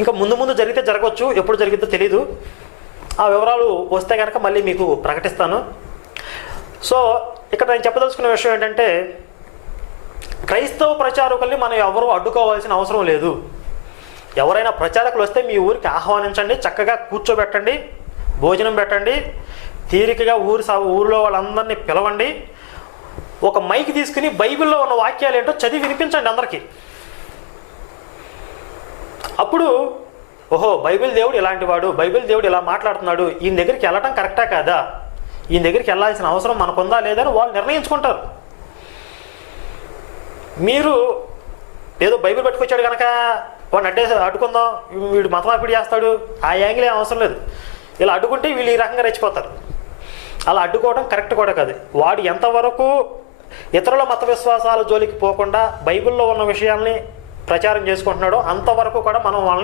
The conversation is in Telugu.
ఇంకా ముందు ముందు జరిగితే జరగవచ్చు, ఎప్పుడు జరిగిద్దో తెలీదు. ఆ వివరాలు వస్తే కనుక మళ్ళీ మీకు ప్రకటిస్తాను. సో ఇక్కడ నేను చెప్పదలుచుకున్న విషయం ఏంటంటే, క్రైస్తవ ప్రచారకుల్ని మనం ఎవరూ అడ్డుకోవాల్సిన అవసరం లేదు. ఎవరైనా ప్రచారకులు వస్తే మీ ఊరికి ఆహ్వానించండి, చక్కగా కూర్చోబెట్టండి, భోజనం పెట్టండి, తీరికగా ఊరిలో వాళ్ళందరినీ పిలవండి, ఒక మైక్ తీసుకుని బైబిల్లో ఉన్న వాక్యాలు ఏంటో చదివి వినిపించండి అందరికీ. అప్పుడు ఓహో బైబిల్ దేవుడు ఇలాంటి వాడు, బైబిల్ దేవుడు ఇలా మాట్లాడుతున్నాడు, ఈయన దగ్గరికి వెళ్ళటం కరెక్టా కాదా, ఈయన దగ్గరికి వెళ్ళాల్సిన అవసరం మనకుందా లేదని వాళ్ళు నిర్ణయించుకుంటారు. మీరు ఏదో బైబిల్ పట్టుకొచ్చాడు కనుక వాడిని అడ్డుకుందాం, వీడు మత మార్పిడి చేస్తాడు, ఆ యాంగిల్ ఏం అవసరం లేదు. ఇలా అడ్డుకుంటే వీళ్ళు ఈ రకంగా రెచ్చిపోతారు. అలా అడ్డుకోవడం కరెక్ట్ కూడా కాదు. వాడు ఎంతవరకు ఇతరుల మత విశ్వాసాల జోలికి పోకుండా బైబిల్లో ఉన్న విషయాల్ని ప్రచారం చేసుకుంటున్నాడో అంతవరకు కూడా మనం వాళ్ళని